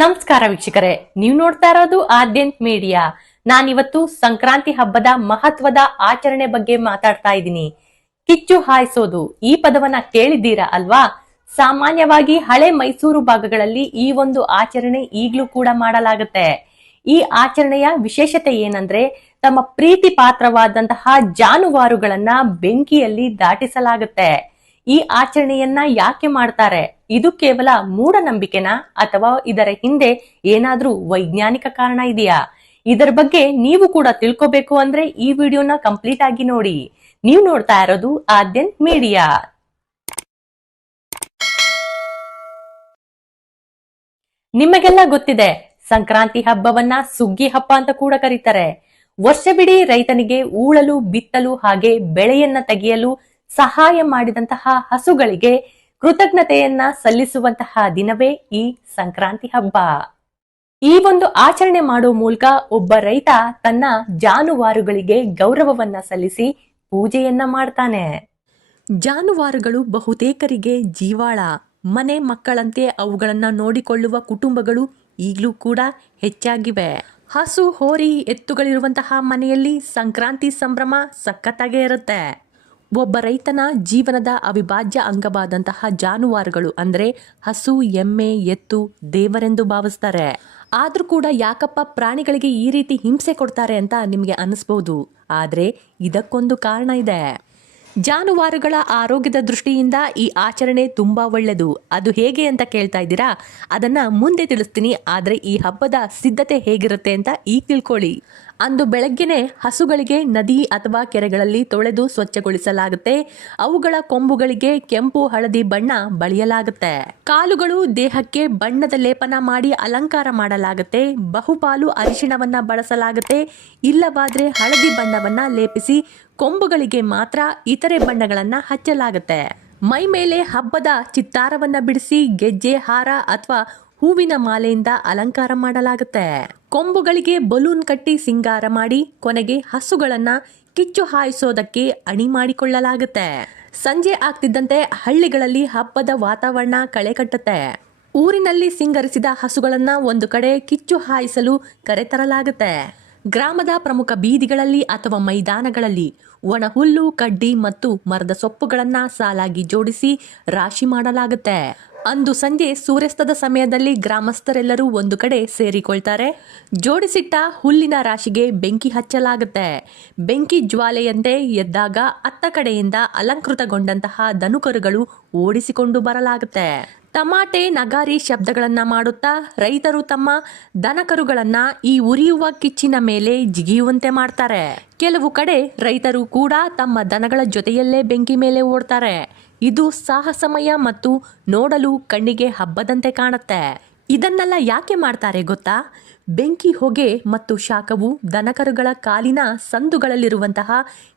ನಮಸ್ಕಾರ ವೀಕ್ಷಕರೇ, ನೀವು ನೋಡ್ತಾ ಇರೋದು ಆದ್ಯಂತ್ ಮೀಡಿಯಾ. ನಾನಿವತ್ತು ಸಂಕ್ರಾಂತಿ ಹಬ್ಬದ ಮಹತ್ವದ ಆಚರಣೆ ಬಗ್ಗೆ ಮಾತಾಡ್ತಾ ಇದ್ದೀನಿ. ಕಿಚ್ಚು ಹಾಯಿಸೋದು ಈ ಪದವನ್ನ ಕೇಳಿದ್ದೀರಾ ಅಲ್ವಾ? ಸಾಮಾನ್ಯವಾಗಿ ಹಳೆ ಮೈಸೂರು ಭಾಗಗಳಲ್ಲಿ ಈ ಒಂದು ಆಚರಣೆ ಈಗ್ಲೂ ಕೂಡ ಮಾಡಲಾಗುತ್ತೆ. ಈ ಆಚರಣೆಯ ವಿಶೇಷತೆ ಏನಂದ್ರೆ, ತಮ್ಮ ಪ್ರೀತಿ ಪಾತ್ರವಾದಂತಹ ಜಾನುವಾರುಗಳನ್ನ ಬೆಂಕಿಯಲ್ಲಿ ದಾಟಿಸಲಾಗುತ್ತೆ. ಈ ಆಚರಣೆಯನ್ನ ಯಾಕೆ ಮಾಡ್ತಾರೆ? ಇದು ಕೇವಲ ಮೂಢನಂಬಿಕೆನಾ ಅಥವಾ ಇದರ ಹಿಂದೆ ಏನಾದ್ರೂ ವೈಜ್ಞಾನಿಕ ಕಾರಣ ಇದೆಯಾ? ಇದರ ಬಗ್ಗೆ ನೀವು ಕೂಡ ತಿಳ್ಕೋಬೇಕು ಅಂದ್ರೆ ಈ ವಿಡಿಯೋನ ಕಂಪ್ಲೀಟ್ ಆಗಿ ನೋಡಿ. ನೀವು ನೋಡ್ತಾ ಇರೋದು ಆದ್ಯಂತ್ ಮೀಡಿಯಾ. ನಿಮಗೆಲ್ಲ ಗೊತ್ತಿದೆ, ಸಂಕ್ರಾಂತಿ ಹಬ್ಬವನ್ನ ಸುಗ್ಗಿ ಹಬ್ಬ ಅಂತ ಕೂಡ ಕರೀತಾರೆ. ವರ್ಷವಿಡೀ ರೈತನಿಗೆ ಉಳಲು, ಬಿತ್ತಲು ಹಾಗೆ ಬೆಳೆಯನ್ನ ತೆಗೆಯಲು ಸಹಾಯ ಮಾಡಿದಂತಹ ಹಸುಗಳಿಗೆ ಕೃತಜ್ಞತೆಯನ್ನ ಸಲ್ಲಿಸುವಂತಹ ದಿನವೇ ಈ ಸಂಕ್ರಾಂತಿ ಹಬ್ಬ. ಈ ಒಂದು ಆಚರಣೆ ಮಾಡುವ ಮೂಲಕ ಒಬ್ಬ ರೈತ ತನ್ನ ಜಾನುವಾರುಗಳಿಗೆ ಗೌರವವನ್ನ ಸಲ್ಲಿಸಿ ಪೂಜೆಯನ್ನ ಮಾಡ್ತಾನೆ. ಜಾನುವಾರುಗಳು ಬಹುತೇಕರಿಗೆ ಜೀವಾಳ. ಮನೆ ಮಕ್ಕಳಂತೆ ಅವುಗಳನ್ನ ನೋಡಿಕೊಳ್ಳುವ ಕುಟುಂಬಗಳು ಈಗಲೂ ಕೂಡ ಹೆಚ್ಚಾಗಿವೆ. ಹಸು, ಹೋರಿ, ಎತ್ತುಗಳಿರುವಂತಹ ಮನೆಯಲ್ಲಿ ಸಂಕ್ರಾಂತಿ ಸಂಭ್ರಮ ಸಖತ್ತಾಗೇ ಇರುತ್ತೆ. ಒಬ್ಬ ರೈತನ ಜೀವನದ ಅವಿಭಾಜ್ಯ ಅಂಗವಾದಂತಹ ಜಾನುವಾರುಗಳು ಅಂದ್ರೆ ಹಸು, ಎಮ್ಮೆ, ಎತ್ತು ದೇವರೆಂದು ಭಾವಿಸ್ತಾರೆ. ಆದ್ರೂ ಕೂಡ ಯಾಕಪ್ಪ ಪ್ರಾಣಿಗಳಿಗೆ ಈ ರೀತಿ ಹಿಂಸೆ ಕೊಡ್ತಾರೆ ಅಂತ ನಿಮ್ಗೆ ಅನಿಸ್ಬಹುದು. ಆದ್ರೆ ಇದಕ್ಕೊಂದು ಕಾರಣ ಇದೆ. ಜಾನುವಾರುಗಳ ಆರೋಗ್ಯದ ದೃಷ್ಟಿಯಿಂದ ಈ ಆಚರಣೆ ತುಂಬಾ ಒಳ್ಳೆಯದು. ಅದು ಹೇಗೆ ಅಂತ ಕೇಳ್ತಾ ಇದ್ದೀರಾ? ಅದನ್ನ ಮುಂದೆ ತಿಳಿಸ್ತೀನಿ. ಆದ್ರೆ ಈ ಹಬ್ಬದ ಸಿದ್ಧತೆ ಹೇಗಿರುತ್ತೆ ಅಂತ ಈಗ ತಿಳ್ಕೊಳ್ಳಿ. ಅಂದು ಬೆಳಗ್ಗೆನೆ ಹಸುಗಳಿಗೆ ನದಿ ಅಥವಾ ಕೆರೆಗಳಲ್ಲಿ ತೊಳೆದು ಸ್ವಚ್ಛಗೊಳಿಸಲಾಗುತ್ತೆ. ಅವುಗಳ ಕೊಂಬುಗಳಿಗೆ ಕೆಂಪು, ಹಳದಿ ಬಣ್ಣ ಬಳಿಯಲಾಗುತ್ತೆ. ಕಾಲುಗಳು, ದೇಹಕ್ಕೆ ಬಣ್ಣದ ಲೇಪನ ಮಾಡಿ ಅಲಂಕಾರ ಮಾಡಲಾಗುತ್ತೆ. ಬಹುಪಾಲು ಅರಿಶಿಣವನ್ನ ಬಳಸಲಾಗುತ್ತೆ. ಇಲ್ಲವಾದ್ರೆ ಹಳದಿ ಬಣ್ಣವನ್ನ ಲೇಪಿಸಿ ಕೊಂಬುಗಳಿಗೆ ಮಾತ್ರ ಇತರೆ ಬಣ್ಣಗಳನ್ನ ಹಚ್ಚಲಾಗುತ್ತೆ. ಮೈ ಮೇಲೆ ಹಬ್ಬದ ಚಿತ್ತಾರವನ್ನ ಬಿಡಿಸಿ ಗೆಜ್ಜೆ, ಹಾರ ಅಥವಾ ಹೂವಿನ ಮಾಲೆಯಿಂದ ಅಲಂಕಾರ ಮಾಡಲಾಗುತ್ತೆ. ಕೊಂಬುಗಳಿಗೆ ಬಲೂನ್ ಕಟ್ಟಿ ಸಿಂಗಾರ ಮಾಡಿ ಕೊನೆಗೆ ಹಸುಗಳನ್ನ ಕಿಚ್ಚು ಹಾಯಿಸೋದಕ್ಕೆ ಅಣಿ ಮಾಡಿಕೊಳ್ಳಲಾಗುತ್ತೆ. ಸಂಜೆ ಆಗ್ತಿದ್ದಂತೆ ಹಳ್ಳಿಗಳಲ್ಲಿ ಹಬ್ಬದ ವಾತಾವರಣ ಕಳೆ ಕಟ್ಟುತ್ತೆ. ಊರಿನಲ್ಲಿ ಸಿಂಗರಿಸಿದ ಹಸುಗಳನ್ನ ಒಂದು ಕಡೆ ಕಿಚ್ಚು ಹಾಯಿಸಲು ಕರೆತರಲಾಗುತ್ತೆ. ಗ್ರಾಮದ ಪ್ರಮುಖ ಬೀದಿಗಳಲ್ಲಿ ಅಥವಾ ಮೈದಾನಗಳಲ್ಲಿ ಒಣ ಹುಲ್ಲು, ಕಡ್ಡಿ ಮತ್ತು ಮರದ ಸೊಪ್ಪುಗಳನ್ನ ಸಾಲಾಗಿ ಜೋಡಿಸಿ ರಾಶಿ ಮಾಡಲಾಗುತ್ತೆ. ಅಂದು ಸಂಜೆ ಸೂರ್ಯಾಸ್ತದ ಸಮಯದಲ್ಲಿ ಗ್ರಾಮಸ್ಥರೆಲ್ಲರೂ ಒಂದು ಕಡೆ ಸೇರಿಕೊಳ್ತಾರೆ. ಜೋಡಿಸಿಟ್ಟ ಹುಲ್ಲಿನ ರಾಶಿಗೆ ಬೆಂಕಿ ಹಚ್ಚಲಾಗುತ್ತೆ. ಬೆಂಕಿ ಜ್ವಾಲೆಯಂತೆ ಎದ್ದಾಗ ಅತ್ತ ಕಡೆಯಿಂದ ಅಲಂಕೃತಗೊಂಡಂತಹ ದನುಕರುಗಳು ಓಡಿಸಿಕೊಂಡು ಬರಲಾಗುತ್ತೆ. ತಮಾಟೆ, ನಗಾರಿ ಶಬ್ದಗಳನ್ನ ಮಾಡುತ್ತಾ ರೈತರು ತಮ್ಮ ದನಕರುಗಳನ್ನ ಈ ಉರಿಯುವ ಕಿಚ್ಚಿನ ಮೇಲೆ ಜಿಗಿಯುವಂತೆ ಮಾಡ್ತಾರೆ. ಕೆಲವು ಕಡೆ ರೈತರು ಕೂಡ ತಮ್ಮ ದನಗಳ ಜೊತೆಯಲ್ಲೇ ಬೆಂಕಿ ಮೇಲೆ ಓಡ್ತಾರೆ. ಇದು ಸಾಹಸಮಯ ಮತ್ತು ನೋಡಲು ಕಣ್ಣಿಗೆ ಹಬ್ಬದಂತೆ ಕಾಣುತ್ತೆ. ಇದನ್ನೆಲ್ಲ ಯಾಕೆ ಮಾಡ್ತಾರೆ ಗೊತ್ತಾ? ಬೆಂಕಿ, ಹೊಗೆ ಮತ್ತು ಶಾಖವು ದನಕರುಗಳ ಕಾಲಿನ ಸಂದುಗಳಲ್ಲಿರುವಂತಹ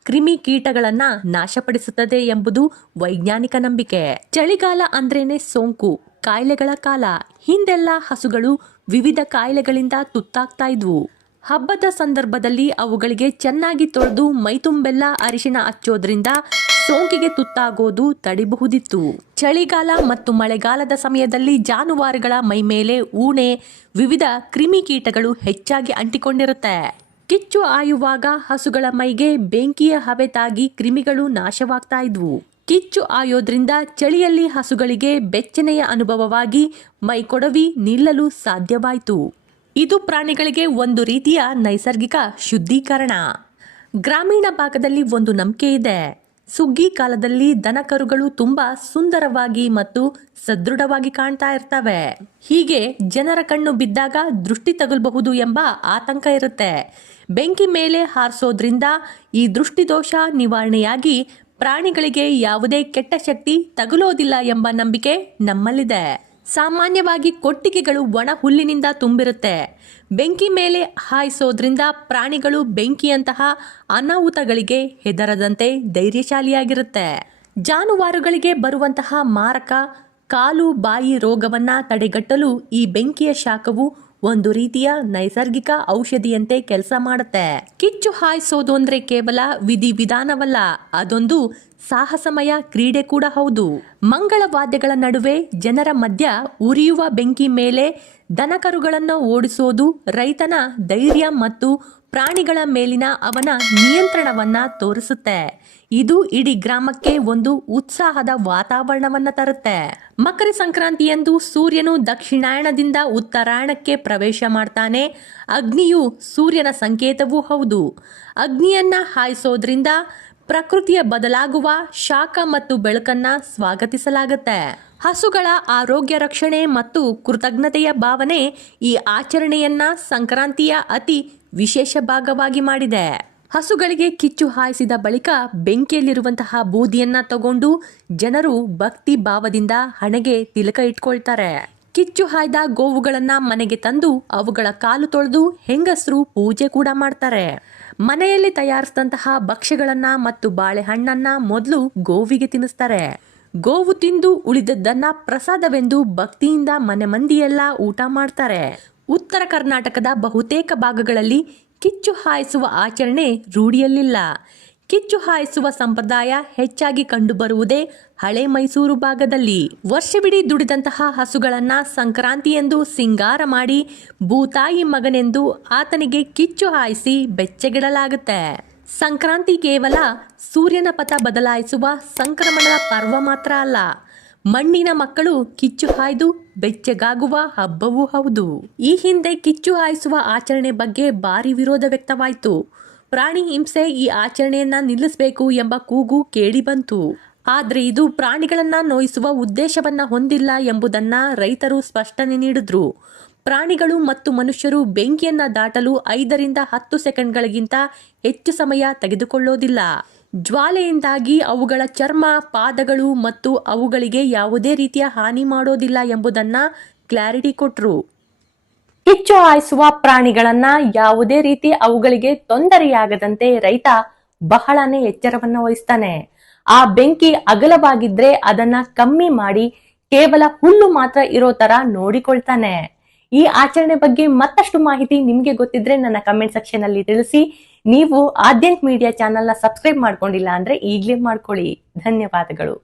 ಕ್ರಿಮಿ ಕೀಟಗಳನ್ನ ನಾಶಪಡಿಸುತ್ತದೆ ಎಂಬುದು ವೈಜ್ಞಾನಿಕ ನಂಬಿಕೆ. ಚಳಿಗಾಲ ಅಂದ್ರೇನೆ ಸೋಂಕು, ಕಾಯಿಲೆಗಳ ಕಾಲ. ಹಿಂದೆಲ್ಲ ಹಸುಗಳು ವಿವಿಧ ಕಾಯಿಲೆಗಳಿಂದ ತುತ್ತಾಗ್ತಾ ಇದ್ವು. ಹಬ್ಬದ ಸಂದರ್ಭದಲ್ಲಿ ಅವುಗಳಿಗೆ ಚೆನ್ನಾಗಿ ತೊಳೆದು ಮೈತುಂಬೆಲ್ಲ ಅರಿಶಿಣ ಹಚ್ಚೋದ್ರಿಂದ ಸೋಂಕಿಗೆ ತುತ್ತಾಗೋದು ತಡಿಬಹುದಿತ್ತು. ಚಳಿಗಾಲ ಮತ್ತು ಮಳೆಗಾಲದ ಸಮಯದಲ್ಲಿ ಜಾನುವಾರುಗಳ ಮೈಮೇಲೆ ಊಣೆ, ವಿವಿಧ ಕ್ರಿಮಿಕೀಟಗಳು ಹೆಚ್ಚಾಗಿ ಅಂಟಿಕೊಂಡಿರುತ್ತೆ. ಕಿಚ್ಚು ಆಯುವಾಗ ಹಸುಗಳ ಮೈಗೆ ಬೆಂಕಿಯ ಹವೆ ತಾಗಿ ಕ್ರಿಮಿಗಳು ನಾಶವಾಗ್ತಾ ಇದ್ವು. ಕಿಚ್ಚು ಆಯೋದ್ರಿಂದ ಚಳಿಯಲ್ಲಿ ಹಸುಗಳಿಗೆ ಬೆಚ್ಚನೆಯ ಅನುಭವವಾಗಿ ಮೈಕೊಡವಿ ನಿಲ್ಲಲು ಸಾಧ್ಯವಾಯಿತು. ಇದು ಪ್ರಾಣಿಗಳಿಗೆ ಒಂದು ರೀತಿಯ ನೈಸರ್ಗಿಕ ಶುದ್ಧೀಕರಣ. ಗ್ರಾಮೀಣ ಭಾಗದಲ್ಲಿ ಒಂದು ನಂಬಿಕೆ ಇದೆ. ಸುಗ್ಗಿ ಕಾಲದಲ್ಲಿ ದನಕರುಗಳು ತುಂಬಾ ಸುಂದರವಾಗಿ ಮತ್ತು ಸದೃಢವಾಗಿ ಕಾಣ್ತಾ ಇರ್ತವೆ. ಹೀಗೆ ಜನರ ಕಣ್ಣು ಬಿದ್ದಾಗ ದೃಷ್ಟಿ ತಗಲಬಹುದು ಎಂಬ ಆತಂಕ ಇರುತ್ತೆ. ಬೆಂಕಿ ಮೇಲೆ ಹಾರಿಸೋದ್ರಿಂದ ಈ ದೃಷ್ಟಿದೋಷ ನಿವಾರಣೆಯಾಗಿ ಪ್ರಾಣಿಗಳಿಗೆ ಯಾವುದೇ ಕೆಟ್ಟ ಶಕ್ತಿ ತಗುಲೋದಿಲ್ಲ ಎಂಬ ನಂಬಿಕೆ ನಮ್ಮಲ್ಲಿದೆ. ಸಾಮಾನ್ಯವಾಗಿ ಕೊಟ್ಟಿಗೆಗಳು ಒಣ ಹುಲ್ಲಿನಿಂದ ತುಂಬಿರುತ್ತೆ. ಬೆಂಕಿ ಮೇಲೆ ಹಾಯಿಸೋದ್ರಿಂದ ಪ್ರಾಣಿಗಳು ಬೆಂಕಿಯಂತಹ ಅನಾಹುತಗಳಿಗೆ ಹೆದರದಂತೆ ಧೈರ್ಯಶಾಲಿಯಾಗಿರುತ್ತೆ. ಜಾನುವಾರುಗಳಿಗೆ ಬರುವಂತಹ ಮಾರಕ ಕಾಲು ಬಾಯಿ ರೋಗವನ್ನ ತಡೆಗಟ್ಟಲು ಈ ಬೆಂಕಿಯ ಶಾಖವು ಒಂದು ರೀತಿಯ ನೈಸರ್ಗಿಕ ಔಷಧಿಯಂತೆ ಕೆಲಸ ಮಾಡುತ್ತೆ. ಕಿಚ್ಚು ಹಾಯಿಸೋದು ಅಂದ್ರೆ ಕೇವಲ ವಿಧಿವಿಧಾನವಲ್ಲ, ಅದೊಂದು ಸಾಹಸಮಯ ಕ್ರೀಡೆ ಕೂಡ ಹೌದು. ಮಂಗಳ ವಾದ್ಯಗಳ ನಡುವೆ ಜನರ ಮಧ್ಯ ಉರಿಯುವ ಬೆಂಕಿ ಮೇಲೆ ದನಕರುಗಳನ್ನು ಓಡಿಸೋದು ರೈತನ ಧೈರ್ಯ ಮತ್ತು ಪ್ರಾಣಿಗಳ ಮೇಲಿನ ಅವನ ನಿಯಂತ್ರಣವನ್ನ ತೋರಿಸುತ್ತೆ. ಇದು ಇಡೀ ಗ್ರಾಮಕ್ಕೆ ಒಂದು ಉತ್ಸಾಹದ ವಾತಾವರಣವನ್ನ ತರುತ್ತೆ. ಮಕರ ಸಂಕ್ರಾಂತಿಯಂದು ಸೂರ್ಯನು ದಕ್ಷಿಣಾಯಣದಿಂದ ಉತ್ತರಾಯಣಕ್ಕೆ ಪ್ರವೇಶ ಮಾಡ್ತಾನೆ. ಅಗ್ನಿಯು ಸೂರ್ಯನ ಸಂಕೇತವೂ ಹೌದು. ಅಗ್ನಿಯನ್ನ ಹಾಯಿಸೋದ್ರಿಂದ ಪ್ರಕೃತಿಯ ಬದಲಾಗುವ ಶಾಖ ಮತ್ತು ಬೆಳಕನ್ನ ಸ್ವಾಗತಿಸಲಾಗುತ್ತೆ. ಹಸುಗಳ ಆರೋಗ್ಯ ರಕ್ಷಣೆ ಮತ್ತು ಕೃತಜ್ಞತೆಯ ಭಾವನೆ ಈ ಆಚರಣೆಯನ್ನ ಸಂಕ್ರಾಂತಿಯ ಅತಿ ವಿಶೇಷ ಭಾಗವಾಗಿ ಮಾಡಿದೆ. ಹಸುಗಳಿಗೆ ಕಿಚ್ಚು ಹಾಯಿಸಿದ ಬಳಿಕ ಬೆಂಕಿಯಲ್ಲಿರುವಂತಹ ಬೂದಿಯನ್ನ ತಗೊಂಡು ಜನರು ಭಕ್ತಿ ಭಾವದಿಂದ ಹಣೆಗೆ ತಿಲಕ ಇಟ್ಕೊಳ್ತಾರೆ. ಕಿಚ್ಚು ಹಾಯ್ದ ಗೋವುಗಳನ್ನ ಮನೆಗೆ ತಂದು ಅವುಗಳ ಕಾಲು ತೊಳೆದು ಹೆಂಗಸರು ಪೂಜೆ ಕೂಡ ಮಾಡ್ತಾರೆ. ಮನೆಯಲ್ಲಿ ತಯಾರಿಸಿದಂತಹ ಭಕ್ಷ್ಯಗಳನ್ನ ಮತ್ತು ಬಾಳೆಹಣ್ಣನ್ನ ಮೊದಲು ಗೋವಿಗೆ ತಿನ್ನಿಸ್ತಾರೆ. ಗೋವು ತಿಂದು ಉಳಿದದ್ದನ್ನ ಪ್ರಸಾದವೆಂದು ಭಕ್ತಿಯಿಂದ ಮನೆ ಮಂದಿಯೆಲ್ಲ ಊಟ ಮಾಡ್ತಾರೆ. ಉತ್ತರ ಕರ್ನಾಟಕದ ಬಹುತೇಕ ಭಾಗಗಳಲ್ಲಿ ಕಿಚ್ಚು ಹಾಯಿಸುವ ಆಚರಣೆ ರೂಢಿಯಲ್ಲಿಲ್ಲ. ಕಿಚ್ಚು ಹಾಯಿಸುವ ಸಂಪ್ರದಾಯ ಹೆಚ್ಚಾಗಿ ಕಂಡುಬರುವುದೇ ಹಳೆ ಮೈಸೂರು ಭಾಗದಲ್ಲಿ. ವರ್ಷವಿಡೀ ದುಡಿದಂತಹ ಹಸುಗಳನ್ನ ಸಂಕ್ರಾಂತಿಯೆಂದು ಸಿಂಗಾರ ಮಾಡಿ ಭೂತಾಯಿ ಮಗನೆಂದು ಆತನಿಗೆ ಕಿಚ್ಚು ಹಾಯಿಸಿ ಬೆಚ್ಚಗಿಡಲಾಗುತ್ತೆ. ಸಂಕ್ರಾಂತಿ ಕೇವಲ ಸೂರ್ಯನ ಪಥ ಬದಲಾಯಿಸುವ ಸಂಕ್ರಮಣದ ಪರ್ವ ಮಾತ್ರ ಅಲ್ಲ, ಮಣ್ಣಿನ ಮಕ್ಕಳು ಕಿಚ್ಚು ಹಾಯ್ದು ಬೆಚ್ಚಗಾಗುವ ಹಬ್ಬವೂ ಹೌದು. ಈ ಹಿಂದೆ ಕಿಚ್ಚು ಹಾಯಿಸುವ ಆಚರಣೆ ಬಗ್ಗೆ ಭಾರಿ ವಿರೋಧ ವ್ಯಕ್ತವಾಯಿತು. ಪ್ರಾಣಿ ಹಿಂಸೆ ಈ ಆಚರಣೆಯನ್ನ ನಿಲ್ಲಿಸಬೇಕು ಎಂಬ ಕೂಗು ಕೇಳಿ ಬಂತು. ಆದ್ರೆ ಇದು ಪ್ರಾಣಿಗಳನ್ನ ನೋಯಿಸುವ ಉದ್ದೇಶವನ್ನ ಹೊಂದಿಲ್ಲ ಎಂಬುದನ್ನ ರೈತರು ಸ್ಪಷ್ಟನೆ ನೀಡಿದ್ರು. ಪ್ರಾಣಿಗಳು ಮತ್ತು ಮನುಷ್ಯರು ಬೆಂಕಿಯನ್ನ ದಾಟಲು 5 ರಿಂದ 10 ಸೆಕೆಂಡ್ಗಳಿಗಿಂತ ಹೆಚ್ಚು ಸಮಯ ತೆಗೆದುಕೊಳ್ಳೋದಿಲ್ಲ. ಜ್ವಾಲೆಯಿಂದಾಗಿ ಅವುಗಳ ಚರ್ಮ, ಪಾದಗಳು ಮತ್ತು ಅವುಗಳಿಗೆ ಯಾವುದೇ ರೀತಿಯ ಹಾನಿ ಮಾಡೋದಿಲ್ಲ ಎಂಬುದನ್ನ ಕ್ಲಾರಿಟಿ ಕೊಟ್ರು. ಕಿಚ್ಚು ಹಾಯಿಸುವ ಪ್ರಾಣಿಗಳನ್ನ ಯಾವುದೇ ರೀತಿ ಅವುಗಳಿಗೆ ತೊಂದರೆಯಾಗದಂತೆ ರೈತ ಬಹಳನೇ ಎಚ್ಚರವನ್ನ ವಹಿಸ್ತಾನೆ. ಆ ಬೆಂಕಿ ಅಗಲವಾಗಿದ್ರೆ ಅದನ್ನ ಕಮ್ಮಿ ಮಾಡಿ ಕೇವಲ ಹುಲ್ಲು ಮಾತ್ರ ಇರೋ ತರ ನೋಡಿಕೊಳ್ತಾನೆ. ಈ ಆಚರಣೆ ಬಗ್ಗೆ ಮತ್ತಷ್ಟು ಮಾಹಿತಿ ನಿಮ್ಗೆ ಗೊತ್ತಿದ್ರೆ ನನ್ನ ಕಮೆಂಟ್ ಸೆಕ್ಷನ್ ಅಲ್ಲಿ ತಿಳಿಸಿ. ನೀವು ಆದ್ಯಂತ್ ಮೀಡಿಯಾ ಚಾನೆಲ್ ನ ಸಬ್ಸ್ಕ್ರೈಬ್ ಮಾಡ್ಕೊಂಡಿಲ್ಲ ಅಂದ್ರೆ ಈಗಲೇ ಮಾಡ್ಕೊಳ್ಳಿ. ಧನ್ಯವಾದಗಳು.